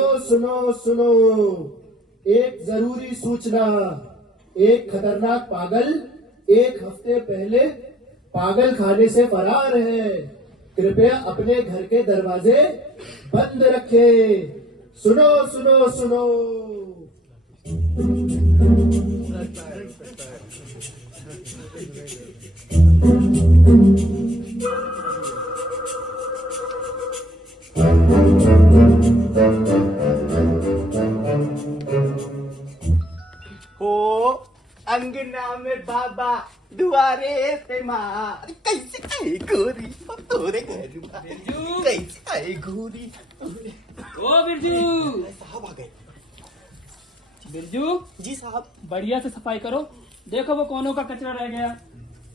सुनो सुनो सुनो, एक जरूरी सूचना। एक खतरनाक पागल 1 हफ्ते पहले पागल खाने से फरार है। कृपया अपने घर के दरवाजे बंद रखें। सुनो सुनो सुनो। हो अंगना में बाबा दुआरे पे माँ, कैसे आए गोरी तोरे घर में, कैसे आए गोरी। ओ बिरजू, साहब आ गए। बिरजू जी साहब। बढ़िया से सफाई करो। देखो वो कोनों का कचरा रह गया।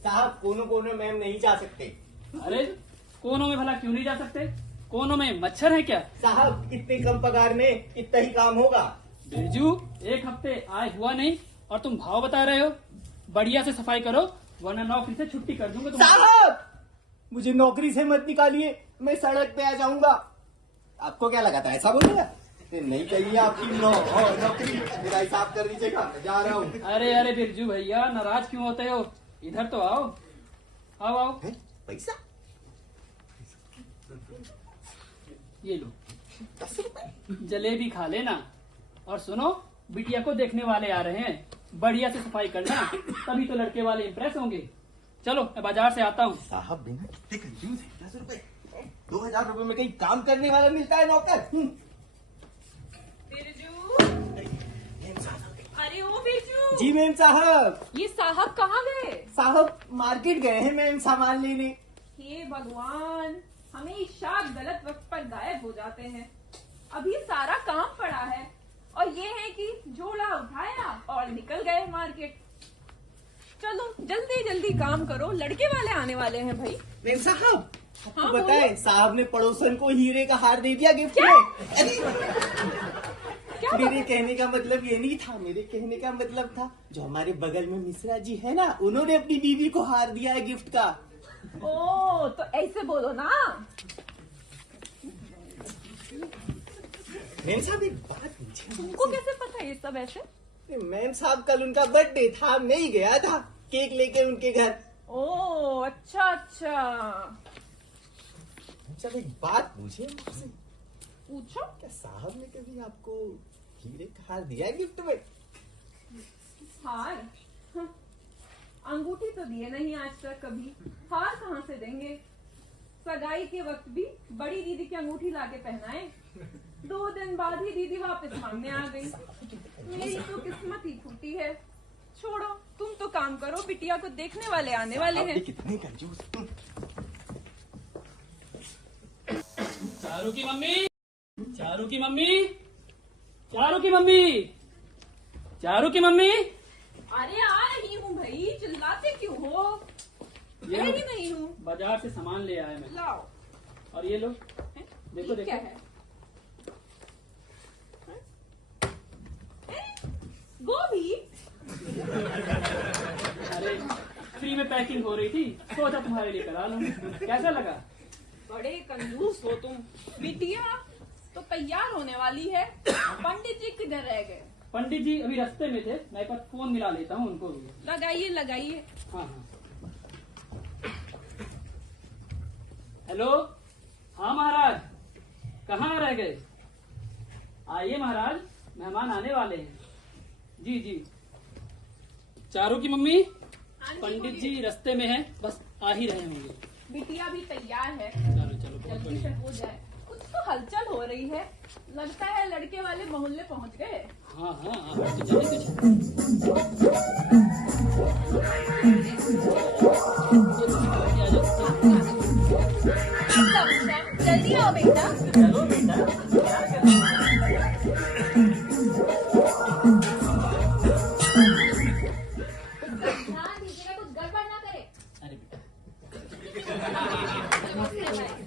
साहब कोनों कोनों में हम नहीं जा सकते। अरे कोनों में भला क्यों नहीं जा सकते? कोनों में मच्छर है क्या? साहब इतने कम पगार में इतना ही काम होगा। बिरजू 1 हफ्ते आए हुआ नहीं और तुम भाव बता रहे हो। बढ़िया से सफाई करो वरना नौकरी से छुट्टी कर दूंगा तुम्हारी। साहब मुझे नौकरी से मत निकालिए, मैं सड़क पे आ जाऊंगा। आपको क्या लगा था ऐसा बोलूंगा? नहीं चाहिए आपकी नौकरी, मेरा हिसाब कर दीजिएगा, जा रहा हूँ। अरे अरे बिरजू भैया नाराज क्यों होते हो? इधर तो आओ आओ आओ। पैसा ये लो 10 रुपए। जलेबी खा लेना। और सुनो बिटिया को देखने वाले आ रहे हैं, बढ़िया से सफाई करना तभी तो लड़के वाले इम्प्रेस होंगे। चलो मैं बाजार से आता हूँ। साहब बिना कितने कंफ्यूज है। 10 रुपए 2000 रुपए में कहीं काम करने वाला मिलता है नौकर। बिरजू, अरे ओ बिरजू। जी मैम साहब। ये साहब कहाँ गए? साहब मार्केट गए हैं मैम सामान लेने। हे भगवान, हमेशा गलत वक्त पर गायब हो जाते हैं। अभी सारा काम पड़ा है और ये है कि झोला उठाया और निकल गए मार्केट। चलो जल्दी जल्दी काम करो, लड़के वाले आने वाले हैं भाई। मैम साहब आपको हाँ, बताए साहब ने पड़ोसन को हीरे का हार दे दिया गिफ्ट क्या? में। अरे क्या मेरे कहने का मतलब ये नहीं था, मेरे कहने का मतलब था जो हमारे बगल में मिश्रा जी है ना, उन्होंने अपनी बीवी को हार दिया है गिफ्ट का। ओ तो ऐसे बोलो ना। मैम साहब एक बात पूछे। तुमको कैसे पता ये सब ऐसे? मैम साहब कल उनका बर्थडे था, मैं ही गया था केक लेके उनके घर। ओ अच्छा अच्छा। सब एक बात पूछे मुझसे, पूछो। क्या साहब ने कभी आपको हीरे का हार दिया है गिफ्ट में? हार? हाँ, अंगूठी तो दिए नहीं आज तक कभी, हार कहाँ से देंगे? सगाई के वक्त भी बड़ी दीदी की अंगूठी लाके पहनाए, 2 दिन बाद ही दीदी वापस मांगने आ गई। मेरी तो किस्मत ही फूटी है। छोड़ो, तुम तो काम करो, बिटिया को देखने वाले आने वाले आप भी हैं। कितने कंजूस। चारू की मम्मी, चारू की मम्मी, चारू की मम्मी, चारू की मम्मी। अरे आ रही हूँ भाई, चिल्लाते क्यों हो? ये मैं ही नहीं हूँ। बाजार से सामान ले आया मैं। लाओ। और ये लो हैं? देखो ये क्या देखो। है? गोभी? अरे फ्री में पैकिंग हो रही थी, सोचा तुम्हारे लिए करा लूं। कैसा लगा? बड़े कंजूस हो तुम। बिटिया तो तैयार होने वाली है, पंडित जी किधर रह गए? पंडित जी अभी रास्ते में थे, मैं एक बार फोन मिला लेता हूँ उनको भी। लगाइए लगाइए। हाँ हाँ। हेलो, हाँ महाराज, कहाँ रह गए? आइए महाराज, मेहमान आने वाले हैं। जी जी। चारू की मम्मी, हाँ जी, पंडित जी बोलिए। रास्ते में हैं, बस आ ही रहे होंगे। बिटिया भी तैयार है, चलो चलो बहुत जल्दी से बढ़िया। हो जाए। कुछ तो हलचल हो रही है, लगता है लड़के वाले मोहल्ले पहुंच गए। हाँ हाँ आप तो चले कुछ। जल्दी आओ बेटा। चलो बेटा, क्या कर रहे हो? ध्यान दीजिएगा कुछ गड़बड़ ना करे। अरे बेटा,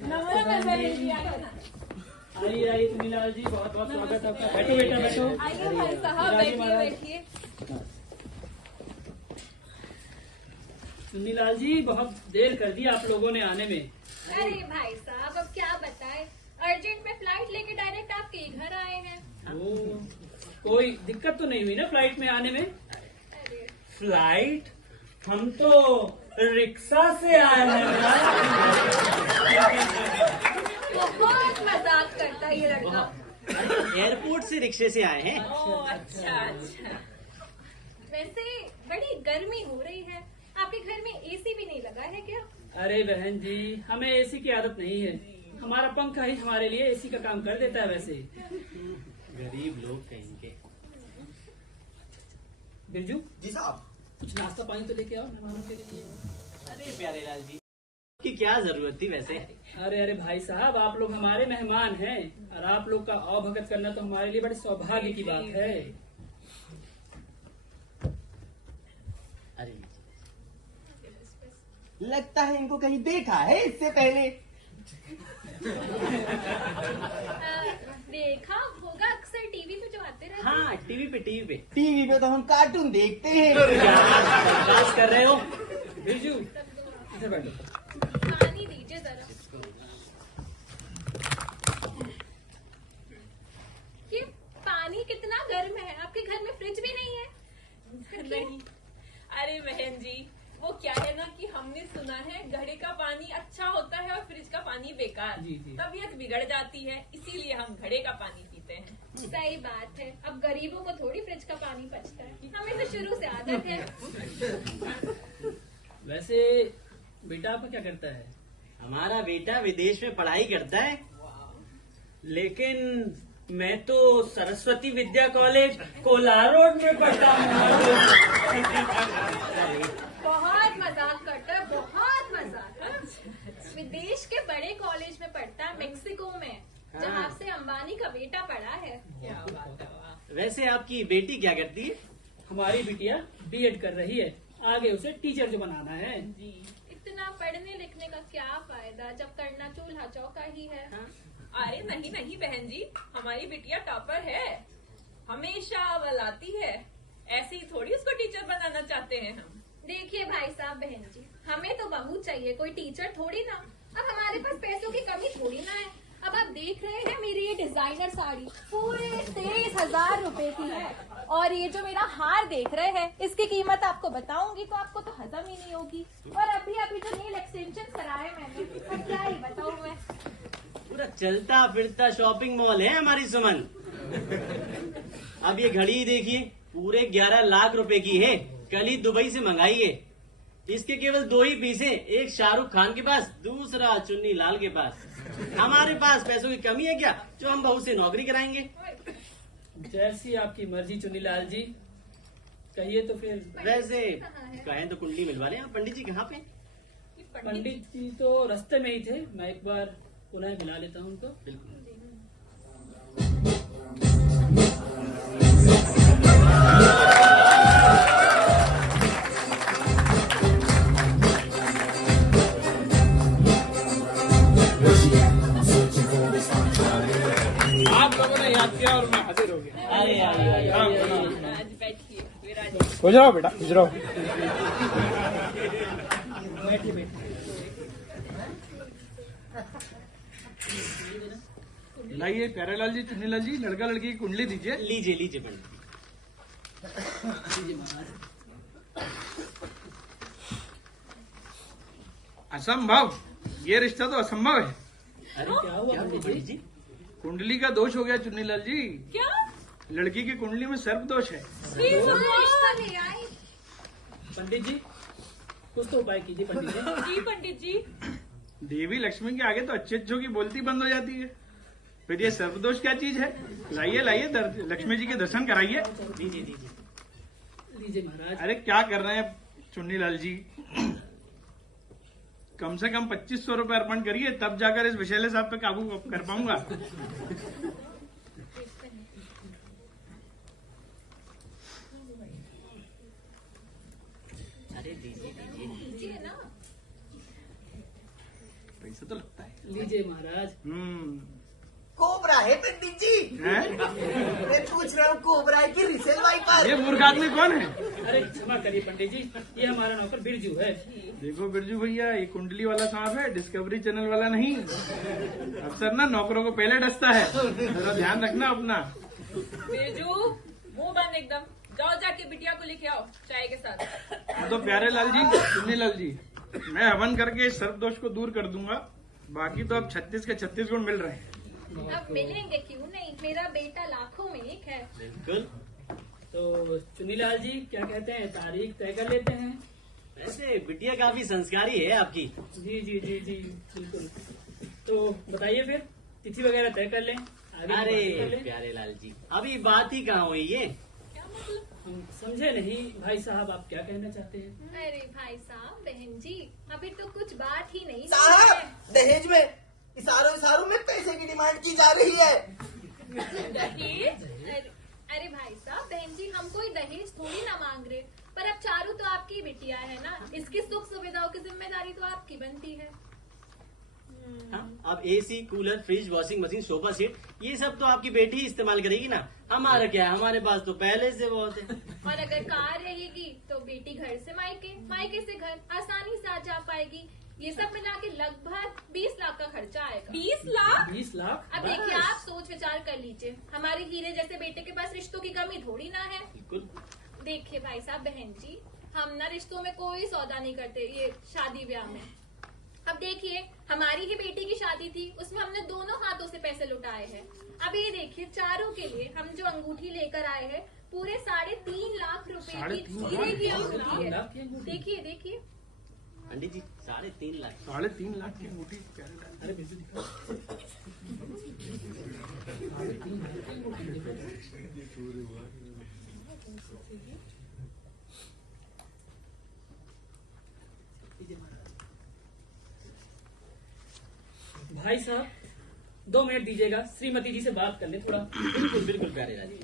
नमस्ते बिटिया। आइए आइए सुनीलाल जी, बहुत बहुत स्वागत है आपका। बैठो बेटा बैठो। आइए भाई साहब, राजी बैठिए महाराज। बैठिए। सुनीलाल जी बहुत देर कर दी आप लोगों ने आने में। अरे भाई साहब अब क्या बताएं, अर्जेंट में फ्लाइट लेके डायरेक्ट आपके ही घर आए हैं। कोई दिक्कत तो नहीं हुई ना फ्लाइट में आने में? फ्लाइट? हम तो रिक्शा से आए हैं। बहुत मजाक करता है ये लड़का। एयरपोर्ट से रिक्शे से आए हैं। ओह अच्छा अच्छा। वैसे बड़ी गर्मी हो रही है, आपके घर में एसी भी नहीं लगा है क्या? अरे बहन जी, हमें एसी की आदत नहीं है। हमारा पंखा ही हमारे लिए एसी का काम कर देता है। वैसे गरीब लोग कहेंगे। बिरजू, जी साहब। कुछ नाश्ता पानी तो लेके आओ मेहमानों के लिए। अरे प्यारे लाल जी, की क्या जरूरत थी वैसे? अरे अरे भाई साहब, आप लोग हमारे मेहमान हैं और आप लोग का अवभगत करना तो हमारे लिए बड़े सौभाग्य की बात है। अरे लगता है इनको कहीं देखा है इससे पहले। देखा होगा, अक्सर टीवी पे जो आते रहते हैं। हाँ, टीवी पे। टीवी पे तो हम कार्टून देखते हैं। बकवास कर रहे हो? बिरजू, इधर बैठो। पानी दीजिए जरा। ये पानी कितना गर्म है, आपके घर में फ्रिज भी नहीं है? नहीं, अरे बहन जी, वो क्या है ना कि हमने सुना है घड़े का पानी अच्छा होता है और फ्रिज का पानी बेकार। जी, जी। तबीयत बिगड़ जाती है, इसीलिए हम घड़े का पानी पीते हैं। सही बात है, अब गरीबों को थोड़ी फ्रिज का पानी बचता है, हमें तो शुरू से आदत है। वैसे बेटा आपका क्या करता है? हमारा बेटा विदेश में पढ़ाई करता है, लेकिन मैं तो सरस्वती विद्या कॉलेज कोलार रोड में पढ़ता हूँ। बहुत मजाक करता है, बहुत मजाक। विदेश के बड़े कॉलेज में पढ़ता है, मेक्सिको में, जहाँ से अंबानी का बेटा पढ़ा है। क्या बात है, वाह। वैसे आपकी बेटी क्या करती है? हमारी बिटिया बीएड कर रही है, आगे उसे टीचर जो बनाना है। जी। इतना पढ़ने लिखने का क्या फायदा जब करना चूल्हा चौका ही है। अरे नहीं नहीं बहन जी, हमारी बिटिया टॉपर है, हमेशा अव्वल आती है। ऐसे ही थोड़ी उसको टीचर बनाना चाहते हैं हम। देखिए भाई साहब, बहन जी, हमें तो बहू चाहिए, कोई टीचर थोड़ी ना। अब हमारे पास पैसों की कमी थोड़ी ना है। अब आप देख रहे हैं मेरी ये डिजाइनर साड़ी पूरे 23,000 रुपए की है, और ये जो मेरा हार देख रहे हैं, इसकी कीमत आपको बताऊंगी तो आपको तो हजम ही नहीं होगी। और अभी अभी जो नेल एक्सटेंशन कराए मैंने, अब क्या ही बताऊं मैं। पूरा चलता फिरता शॉपिंग मॉल है हमारी सुमन। अब ये घड़ी देखिए, पूरे 11 लाख रुपए की है, कल ही दुबई से मंगाई है। इसके केवल 2 ही पीस है, एक शाहरुख खान के पास, दूसरा चुन्नी लाल के पास। हमारे पास पैसों की कमी है क्या जो हम बहू से नौकरी कराएंगे? जैसी आपकी मर्जी चुन्नीलाल जी, कहिए तो फिर। वैसे कहें तो कुंडली मिलवा लें। पंडित जी कहाँ पे? पंडित जी तो रास्ते में ही थे, मैं एक बार पुनः मिला लेता हूँ उनको। बिल्कुल। आप लोगों ने याद किया और मैं हाजिर हो गया। अरे आज बैठिए विराज। गुजराओ बेटा, गुजराओ। बैठिए बैठिए। लाइए प्यारेलाल जी, चुन्नीलाल जी, लड़का लड़की की कुंडली दीजिए। लीजिए लीजिए पंडित। असंभव, ये रिश्ता तो असंभव है। अरे क्या हुआ पंडित जी? कुंडली का दोष हो गया चुन्नीलाल जी। क्या? लड़की की कुंडली में सर्प दोष है। रिश्ता ले आई। पंडित जी, कुछ तो उपाय कीजिए पंडित जी। जी पंडित जी। देवी लक्ष्मी के आगे तो अच्छे अच्छों की बोलती बंद हो जाती है, फिर ये सर्प दोष क्या चीज है? लाइए लाइए, लक्ष्मी जी के दर्शन कराइए। लीजिए लीजिए। लीजिए महाराज। अरे क्या कर रहे हैं चुन्नीलाल जी, कम से कम 2500 रुपए अर्पण करिए, तब जाकर इस विशैले साहब पे काबू कर पाऊंगा। अरे दीजिए दीजिए। लीजिए ना। पैसा तो लगता है। लीजिए महाराज। कोबरा है पंडित जी। हैं? मैं पूछ रहा हूँ कोबरा है कि रिसेल वाइपर। ये मूर्ख आदमी कौन है? अरे क्षमा करिए पंडित जी, ये हमारा नौकर बिरजू है। देखो बिरजू भैया, ये कुंडली वाला सांप है, डिस्कवरी चैनल वाला नहीं। अक्सर ना नौकरों को पहले डसता है, जरा ध्यान रखना अपना। बेजू मुंह बंद एकदम। जाओ जाके बिटिया को लेके आओ चाय के साथ। हाँ तो प्यारे लाल जी, सुनिए लाल जी, मैं हवन करके इस सर्पदोष को दूर कर दूंगा। बाकी तो अब 36 के 36 गुण मिल रहे हैं। अब मिलेंगे क्यों नहीं, मेरा बेटा लाखों में एक है। बिल्कुल। तो चुनीलाल जी क्या कहते हैं, तारीख तय कर लेते हैं? वैसे बिटिया काफी संस्कारी है आपकी। जी जी जी जी बिल्कुल। तो बताइए फिर तिथि वगैरह तय कर लें। आगे की अरे बात कर लें। प्यारे लाल जी, अभी बात ही कहाँ हुई है। क्या मतलब? हम समझे नहीं भाई साहब, आप क्या कहना चाहते हैं? अरे भाई साहब, बहन जी, अभी तो कुछ बात ही नहीं हुई साहब, है। दहेज में इशारों में पैसे की डिमांड की जा रही है। दहेज? अरे भाई साहब, बहन जी, हम कोई दहेज थोड़ी ना मांग रहे, पर अब चारू तो आपकी बिटिया है ना, इसकी सुख सुविधाओं की जिम्मेदारी तो आपकी बनती है। हाँ, अब AC, cooler, fridge, washing machine, sofa set, ये सब तो आपकी बेटी ही इस्तेमाल करेगी ना। हमारा क्या है, हमारे पास तो पहले से बहुत है। और अगर कार रहेगी तो बेटी घर से मायके, मायके से घर, आसानी से आ जा पाएगी। ये सब मिला के लगभग 20 लाख का खर्चा आएगा। 20 लाख? 20 लाख? अब देखिए, आप सोच विचार कर लीजिए, हमारे हीरे जैसे बेटे के पास रिश्तों की कमी थोड़ी ना है। बिल्कुल। देखिए भाई साहब, बहन जी, हम ना रिश्तों में कोई सौदा नहीं करते, ये शादी ब्याह में। अब देखिए, हमारी ही बेटी की शादी थी, उसमें हमने दोनों हाथों से पैसे लुटाए हैं। अब ये देखिए, चारों के लिए हम जो अंगूठी लेकर आए हैं, पूरे 3.5 लाख रुपए की हीरे की अंगूठी है। देखिए देखिए। पंडित जी 3.5 लाख। 3.5 लाख की अंगूठी प्यारे लाल जी। भाई साहब 2 मिनट दीजिएगा, श्रीमती जी से बात कर ले थोड़ा। बिल्कुल बिल्कुल प्यारे लाल जी।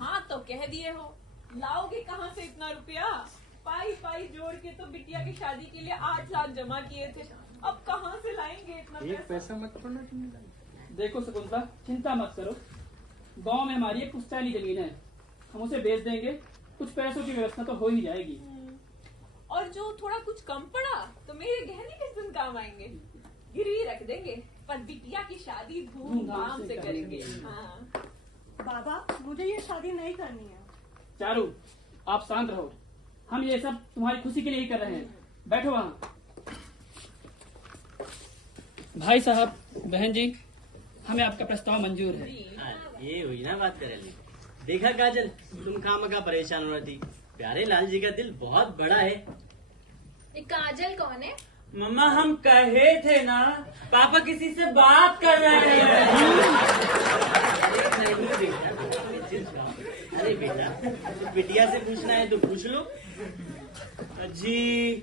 हाँ तो कह दिए हो, लाओगे कहाँ से इतना रुपया? पाई पाई जोड़ के तो बिटिया की शादी के लिए 8 लाख जमा किए थे, अब कहाँ से लाएंगे इतना एक पैसा? पैसा मत छोड़ना चाहिए। देखो शकुंतला, चिंता मत करो, गांव में हमारी एक पुश्तैनी जमीन है, हम उसे बेच देंगे, कुछ पैसों की व्यवस्था तो हो ही जाएगी। और जो थोड़ा कुछ कम पड़ा तो मेरे गहने किस दिन काम आएंगे? गिरवी रख देंगे, पर बिटिया की शादी धूमधाम से करेंगे। हाँ। बाबा, मुझे ये शादी नहीं करनी है। चारू, आप शांत रहो, हम ये सब तुम्हारी खुशी के लिए ही कर रहे हैं। बैठो वहाँ। भाई साहब, बहन जी, हमें आपका प्रस्ताव मंजूर है। हाँ, ये हुई ना बात करे ली। देखा काजल, तुम खामखा परेशान हो रही थी, प्यारे लाल जी का दिल बहुत बड़ा है। ये काजल कौन है? मम्मा हम कहे थे ना, पापा किसी से बात कर रहे हैं। अरे बेटा, बिटिया से पूछना है तो पूछ लो। जी,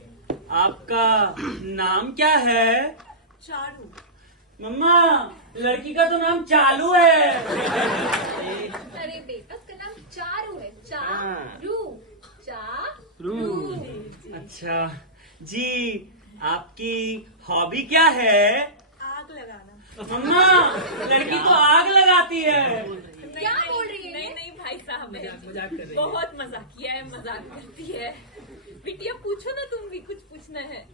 आपका नाम क्या है? चारू। मम्मा, लड़की का तो नाम चालू है। अरे बेटा, उसका नाम चारू है। हाँ। चारू। अच्छा जी, आपकी हॉबी क्या है? आग लगाना। मम्मा, लड़की तो आग लगाती है। क्या बोल रही है? नहीं नहीं भाई साहब, मजाक कर रही है। बहुत मजाकिया है, मजाक करती है। बिटिया पूछो ना, तुम भी कुछ पूछना है।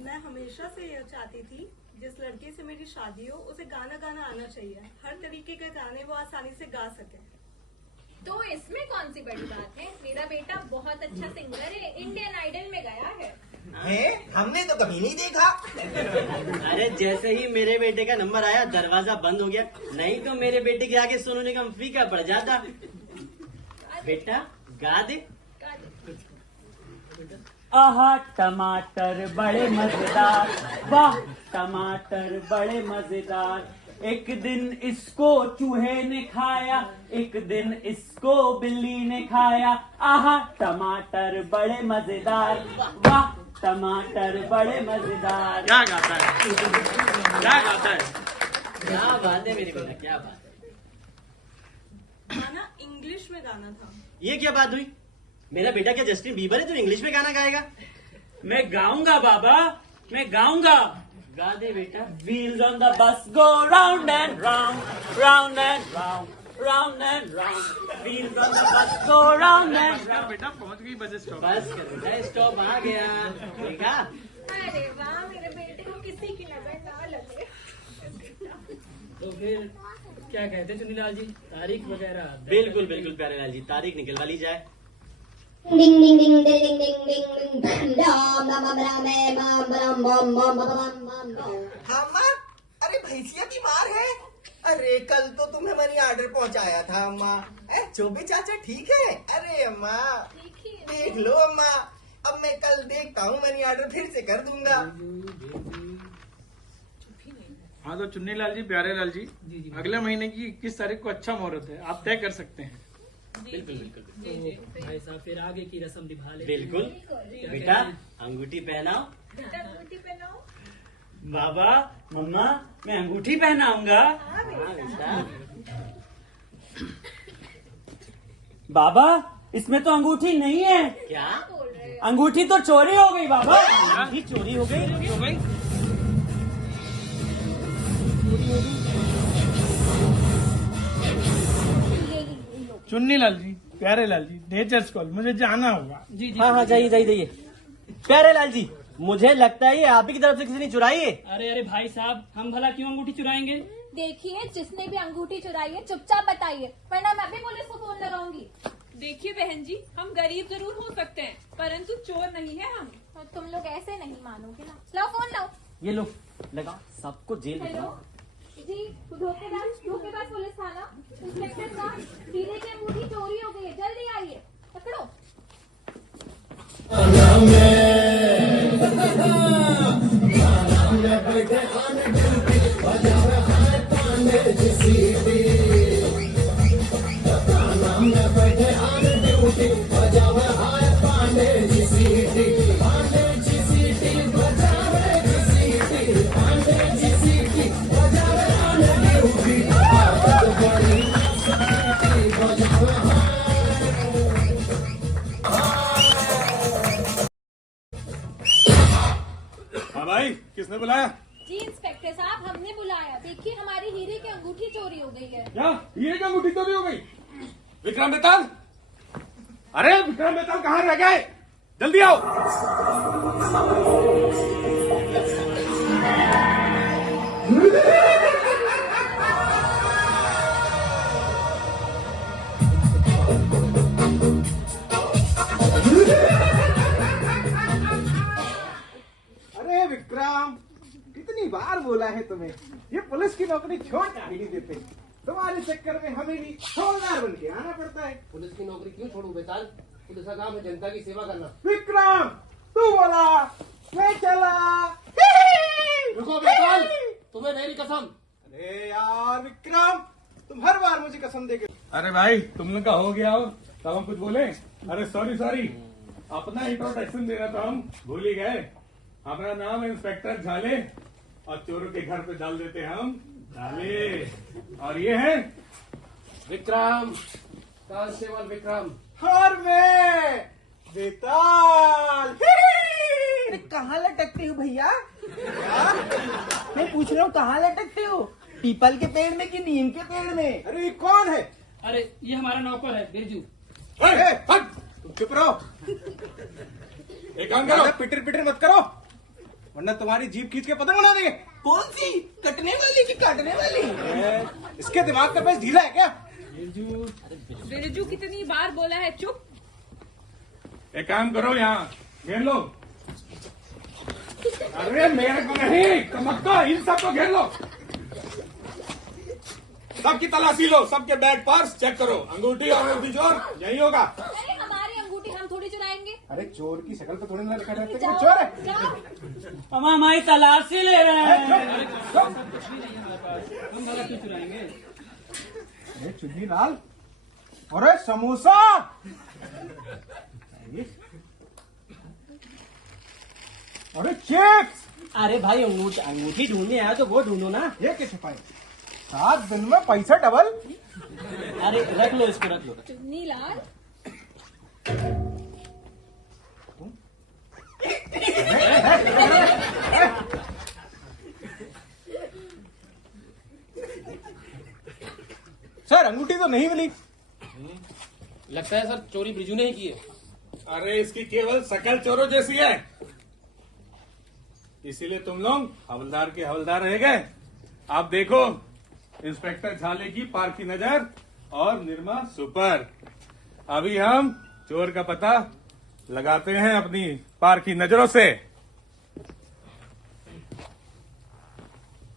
मैं हमेशा से यह चाहती थी, जिस लड़के से मेरी शादी हो उसे गाना गाना आना चाहिए। हर तरीके के गाने वो आसानी से गा सके। तो इसमें कौन सी बड़ी बात है? मेरा बेटा बहुत अच्छा सिंगर है, इंडियन आइडल में गया है। हमने तो कभी नहीं देखा। अरे जैसे ही मेरे बेटे का नंबर आया, दरवाजा बंद हो गया, नहीं तो मेरे बेटे के आगे सोनू निगम फीका पड़ जाता। बेटा गा दे। आहा टमाटर बड़े मजेदार, वाह टमाटर बड़े मजेदार, एक दिन इसको चूहे ने खाया, एक दिन इसको बिल्ली ने खाया, आहा टमाटर बड़े मजेदार, वाह टमाटर बड़े मजेदार। क्या गाता है, क्या गाता है? क्या बात है मेरे बेटा, क्या बात है। गाना इंग्लिश में गाना था। ये क्या बात हुई? मेरा बेटा क्या जस्टिन बीबर है जो इंग्लिश में गाना गाएगा? मैं गाऊंगा बाबा, मैं गाऊंगा। गा दे बेटा। Wheels on the bus go round and round, round and round, round and round. Wheels on the bus go round and round. बेटा पहुंच गई बस स्टॉप। बस कर बेटा, स्टॉप आ गया। देखा? अरे वाह, मेरे बेटे को किसी की नजर ना लगे। तो फिर क्या कहते चुनीलाल जी, तारीख वगैरह? बिल्कुल बिल्कुल प्यारे लाल जी, तारीख निकलवा ली जाए। Ding ding ding ding ding ding ding ding bam bam bam bam bam bam bam bam bam bam. हाँ अम्मा, अरे भैंसिया बीमार है। अरे कल तो तुम्हें मनी ऑर्डर पहुंचाया था अम्मा। चौबे चाचा ठीक है? अरे अम्मा देख लो अम्मा, अब मैं कल देखता हूँ मनी ऑर्डर फिर से कर दूंगा। हाँ तो चुन्नी लाल जी, प्यारे लाल जी, अगले महीने की 21 तारीख को अच्छा मुहूर्त है, आप तय कर सकते हैं। बिल्कुल बिल्कुल तो भाई साहब फिर आगे की रस्म निभा ले। बिल्कुल। बेटा अंगूठी पहनाओ। अंगूठी पहनाओ। बाबा मम्मा मैं अंगूठी पहनाऊंगा। हाँ बेटा। बाबा इसमें तो अंगूठी नहीं है। क्या? अंगूठी तो चोरी हो गई बाबा। अंगूठी चोरी हो गई। चुन्नी लाल जी, प्यारे लाल जी, नेचर्स कॉल, मुझे जाना होगा। जी जी। हाँ जाइए। प्यारे लाल जी, मुझे लगता है ये आप ही की तरफ से किसी ने चुराई है। अरे भाई साहब, हम भला क्यों अंगूठी चुराएंगे? देखिए जिसने भी अंगूठी चुराई है चुपचाप बताइए, वरना मैं भी पुलिस को फोन लगाऊंगी। देखिए बहन जी, हम गरीब जरूर हो सकते हैं, परंतु चोर नहीं है हम। और तुम लोग ऐसे नहीं मानोगे ना। लाओ फोन लाओ। ये लो लगा, सबको जेल हेलो भेजना। जी, धोखेबाज पुलिस थाना, इंस्पेक्टर साहब, हीरे की अंगूठी चोरी हो गई है, जल्दी आइए, पकड़ो। हाँ भाई, किसने बुलाया? जी इंस्पेक्टर साहब, हमने बुलाया। देखिए हमारी हीरे की अंगूठी चोरी हो गई है। क्या हीरे की अंगूठी चोरी हो गई? विक्रम बेताल, अरे विक्रम बेताल कहाँ रह गए? जल्दी आओ। अरे विक्रम, कितनी बार बोला है तुम्हें, ये पुलिस की नौकरी छोड़ कर ही नहीं देते। तुम्हारे चक्कर में हमें भी हवलदार बन के आना पड़ता है। पुलिस की नौकरी क्यों छोड़ू बेताल? पुलिस का काम है जनता की सेवा करना। विक्रम, तू बोला मैं चला। रुको बेताल, तुम्हें मेरी कसम। अरे यार विक्रम, तुम हर बार मुझे कसम देके। अरे भाई तुम लोग का हो गया हो, तब हम कुछ बोले? अरे सॉरी, अपना इंट्रोडक्शन देना था, हम भूल ही गए। हमारा नाम है इंस्पेक्टर झाले और चोरों के घर पे डाल देते हैं हम झाले। और ये है विक्रम, कांस्टेबल विक्रम। और मैं बेताल। कहाँ लटकते हो भैया? मैं पूछ रहा हूँ कहाँ लटकते हो? पीपल के पेड़ में कि नीम के पेड़ में? अरे ये कौन है? अरे ये हमारा नौकर है बिरजू। तुम चुप रहो। एक काम करो, पिटर मत करो, वरना तुम्हारी जीप खींच के पतंग बना देंगे। कौन सी? कटने वाली कि काटने वाली? इसके दिमाग का पैस ढीला है क्या? बिरजू कितनी बार बोला है चुप। एक काम करो, यहाँ घेर लो। अरे मेरे को नहीं, चमकता इन सबको घेर लो। सबकी तलाशी लो, सबके बैग पर्स चेक करो। अंगूठी और अंगूठी चोर यही होगा। अरे हमारी अंगूठी हम थोड़ी चुराएंगे। अरे चोर की शक्ल पे थोड़ी ना लिखा रहता है कि जाओ, वो चोर है। जाओ। हम हमारी तलाशी ले रहे हैं। हम भला क्यों चुराएंगे? अरे चुन्नी लाल, अरे समोसा, अरे चिप्स। अरे भाई अंगूठी ढूंढने आया तो वो ढूंढो ना। ये क्या छुपाए? 7 दिन में पैसा डबल। अरे रख लो इसको, रख लो। चुन्नी लाल, सर अंगूठी तो नहीं मिली। लगता है सर चोरी बिरजू ने ही की है। अरे इसकी केवल शकल चोरों जैसी है, इसीलिए तुम लोग हवलदार के हवलदार रह गए। आप देखो इंस्पेक्टर झाले की पार की नजर और निर्मा सुपर। अभी हम चोर का पता लगाते हैं अपनी पार की नजरों से।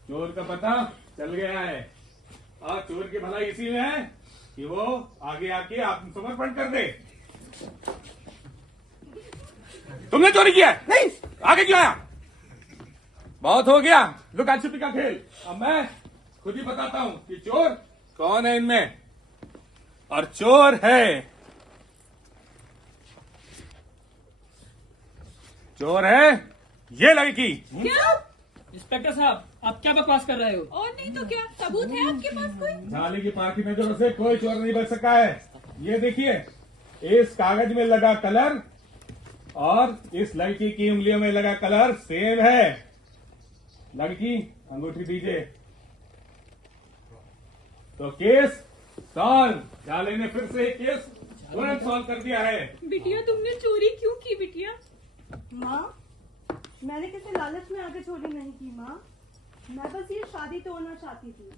चोर का पता चल गया है और चोर की भलाई इसी में है कि वो आगे आके आत्मसमर्पण कर दे। तुमने चोरी किया है? नहीं। आगे क्यों आया? बहुत हो गया लुका छिपी का खेल। अब मैं खुद ही बताता हूं कि चोर कौन है इनमें। और चोर है ये लड़की। क्या? इंस्पेक्टर साहब, आप क्या बकवास कर रहे हो? और नहीं तो क्या, सबूत है आपके पास कोई? झाले की पार की नजरों से कोई चोर नहीं बच सका है। ये देखिए, इस कागज में लगा कलर और इस लड़की की उंगलियों में लगा कलर सेम है। लड़की अंगूठी दीजिए। तो केस सॉल्व। झाले ने फिर से केस तुरंत सॉल्व कर दिया है। बिटिया, तुमने चोरी क्यों की बिटिया? माँ, मैंने किसी लालच में आगे चोरी नहीं की माँ। मैं बस ये शादी तोड़ना चाहती थी।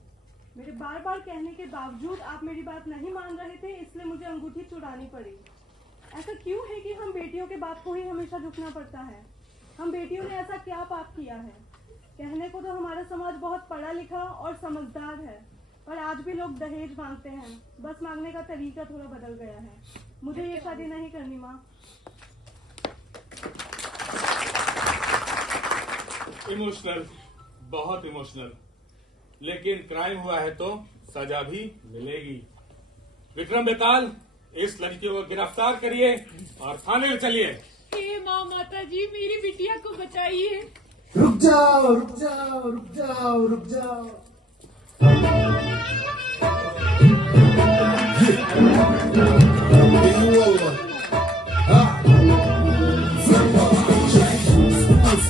मेरे बार बार कहने के बावजूद आप मेरी बात नहीं मान रहे थे, इसलिए मुझे अंगूठी चुरानी पड़ी। ऐसा क्यों है कि हम बेटियों के बात को ही हमेशा झुकना पड़ता है? हम बेटियों ने ऐसा क्या पाप किया है? कहने को तो हमारा समाज बहुत पढ़ा लिखा और समझदार है, पर आज भी लोग दहेज मांगते हैं। बस मांगने का तरीका थोड़ा बदल गया है। मुझे ये शादी नहीं करनी माँ। इमोशनल, बहुत इमोशनल, लेकिन क्राइम हुआ है तो सजा भी मिलेगी। विक्रम बेताल, इस लड़की को गिरफ्तार करिए और थाने में चलिए। हे माँ, माता जी, मेरी बिटिया को बचाइए। रुक जाओ, रुक जाओ, रुक जाओ, रुक जाओ।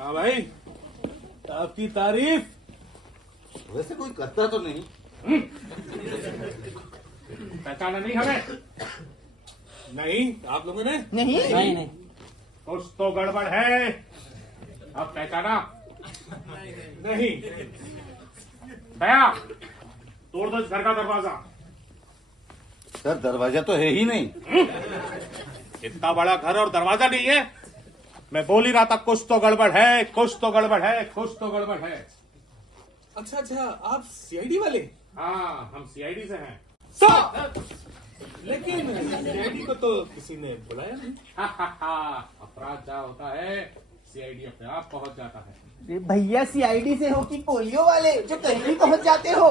हाँ भाई, आपकी तारीफ। वैसे कोई करता तो नहीं। पहचाना नहीं हमें? नहीं, आप लोगों ने? नहीं। कुछ तो गड़बड़ है। अब पहचाना? नहीं। दया, तोड़ दो इस घर का दरवाजा। सर, दरवाजा तो है ही नहीं। इतना बड़ा घर और दरवाजा नहीं है। मैं बोल ही रहा था कुछ तो गड़बड़ है, कुछ तो गड़बड़ है, कुछ तो गड़बड़ है। अच्छा, आप सीआईडी वाले? हाँ, हम सीआईडी से हैं। लेकिन सीआईडी को तो किसी ने बुलाया नहीं। अपराध जहाँ होता है सीआईडी अपने आप पहुंच जाता है। भैया, सीआईडी से हो कि पोलियो वाले जो कहीं भी पहुंच जाते हो?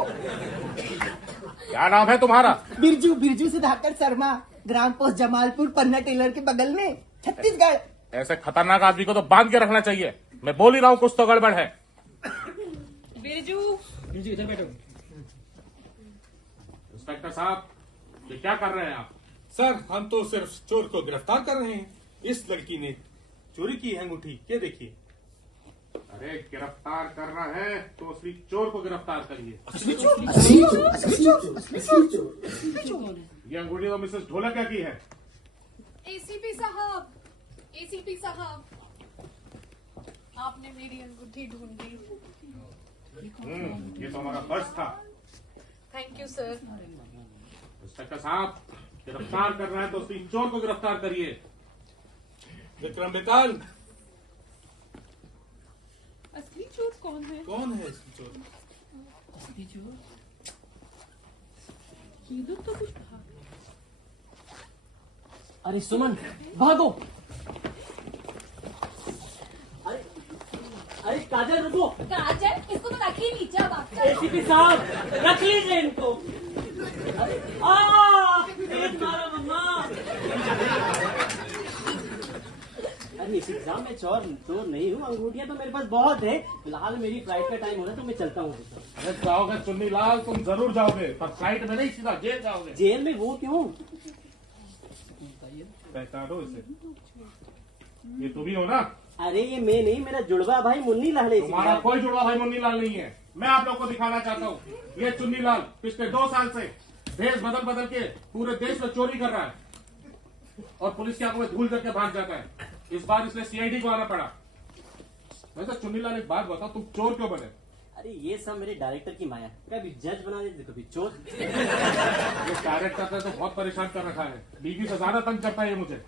क्या नाम है तुम्हारा? बिरजू सुधाकर शर्मा, ग्राम पोस्ट जमालपुर, पन्ना टेलर के बगल में, छत्तीसगढ़। ऐसे खतरनाक आदमी को तो बांध के रखना चाहिए। मैं बोल ही रहा हूँ कुछ तो गड़बड़ है। बिरजू, इधर बैठो। इंस्पेक्टर साहब, ये क्या कर रहे हैं आप? सर, हम तो सिर्फ चोर को गिरफ्तार कर रहे हैं। इस लड़की ने चोरी की है अंगूठी, ये देखिए। अरे गिरफ्तार करना है तो असली चोर को गिरफ्तार करिए। असली चोर। ये अंगूठी तो मिसेस ढोलक की है। एसीपी साहब, आपने मेरी अंगूठी ढूंढी। ये तो हमारा फर्ज था। Thank you sir. इंस्पेक्टर साहब, गिरफ्तार करना है तो असली चोर को गिरफ्तार करिए। विक्रम बेताल, असली चोर कौन है? कौन है असली चोर? ये लोग तो कुछ भाग। अरे सुमन, भागो। अरे काजल, रुको। काजल, इसको तो रखिए नीचे। अब आप एसीपी साहब, रख लीजिए इनको। मारो मम्मा। अरे एसीपी साहब, मैं चोर नहीं हूँ। अंगूठियाँ तो मेरे पास बहुत है। फिलहाल मेरी फ्लाइट का टाइम हो रहा है तो मैं चलता हूँ। अरे जाओगे चुन्नी लाल, तुम जरूर जाओगे, पर फ्लाइट में नहीं, सीधा जेल जाओगे। जेल में? वो क्यों? पहचानो इसे, ये तुम ही हो ना? अरे ये मैं नहीं, मेरा जुड़वा भाई मुन्नी लाल है। तुम्हारा कोई जुड़वा भाई मुन्नी लाल नहीं है। मैं आप लोग को दिखाना चाहता हूँ, ये चुन्नी लाल पिछले 2 साल से भेष बदल बदल के पूरे देश में चोरी कर रहा है और पुलिस की आंखों में धूल करके भाग जाता है। इस बार इसलिए सीआईडी को आना पड़ा। वैसे चुन्नीलाल एक बात बताओ, तुम चोर क्यों बने? अरे ये सब मेरे डायरेक्टर की माया, कभी जज बना देते कभी चोर। ये डायरेक्टर ने तो बहुत परेशान कर रखा है, बीवी से ज्यादा तंग करता है ये मुझे।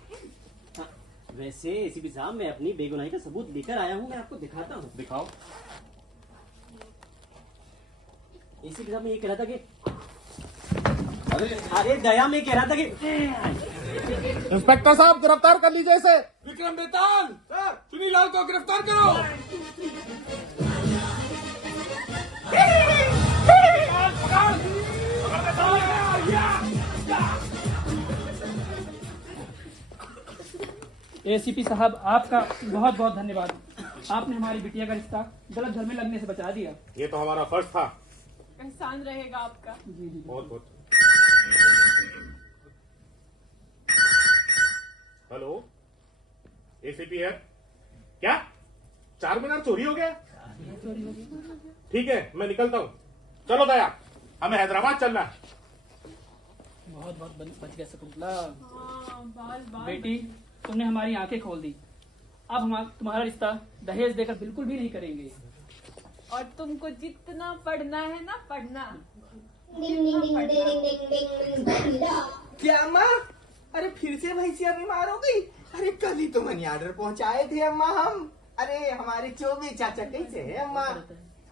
हाँ, वैसे एसीपी साहब मैं अपनी बेगुनाही का सबूत लेकर आया हूँ, मैं आपको दिखाता हूँ। दिखाओ। एसीपी साहब मैं ये कह रहा था कि अरे दया में कह रहा था कि इंस्पेक्टर साहब गिरफ्तार कर लीजिए इसे। विक्रम बेताल, चुन्नीलाल को गिरफ्तार करो। एसीपी साहब आपका बहुत बहुत धन्यवाद। आपने हमारी बिटिया का रिश्ता गलत घर में लगने से बचा दिया। ये तो हमारा फर्ज था। एहसान रहेगा आपका। जी जी बहुत बहुत। हेलो, एसीपी है क्या? 4 मीनार चोरी हो गया? ठीक है, मैं निकलता हूँ। चलो दया, हमें हैदराबाद चलना है। बहुत बहुत बच गया शकुंतला। बाल बेटी, तुमने हमारी आंखें खोल दी। अब हम तुम्हारा रिश्ता दहेज देकर बिल्कुल भी नहीं करेंगे। और तुमको जितना पढ़ना है ना पढ़ना। Ding ding ding ding ding ding ding ding ding. क्या अम्मा? अरे फिर से भैंसिया बीमार हो गई? अरे कल ही तो मनी ऑर्डर पहुंचाए थे अम्मा हम। अरे हमारे चोबे चाचा कैसे है अम्मा?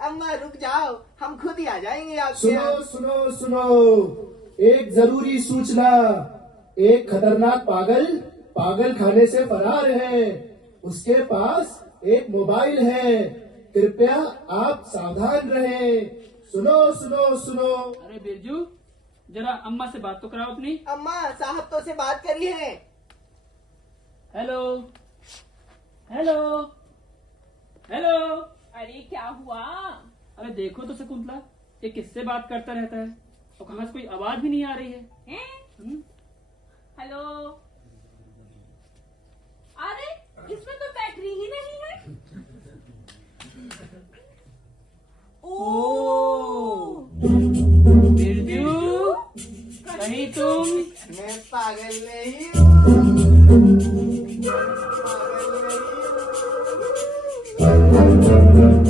अम्मा रुक जाओ, हम खुद ही आ जाएंगे आपके सुनो यहाँ। सुनो सुनो, एक जरूरी सूचना। एक खतरनाक पागल पागल खाने से फरार है। उसके पास एक मोबाइल है। कृपया आप सावधान रहें। सुनो सुनो सुनो। अरे बिरजू, जरा अम्मा से बात तो कराओ अपनी। अम्मा साहब तो से बात करी है। Hello hello hello. अरे क्या हुआ? अरे देखो तो शकुंतला, ये किससे बात करता रहता है और कहाँ से कोई आवाज भी नहीं आ रही है। हैं? हेलो। अरे इसमें तो बैटरी ही नहीं है। ओ बिरजू, कहीं तुम? मैं पागल नहीं हूँ। पागल नहीं हूँ।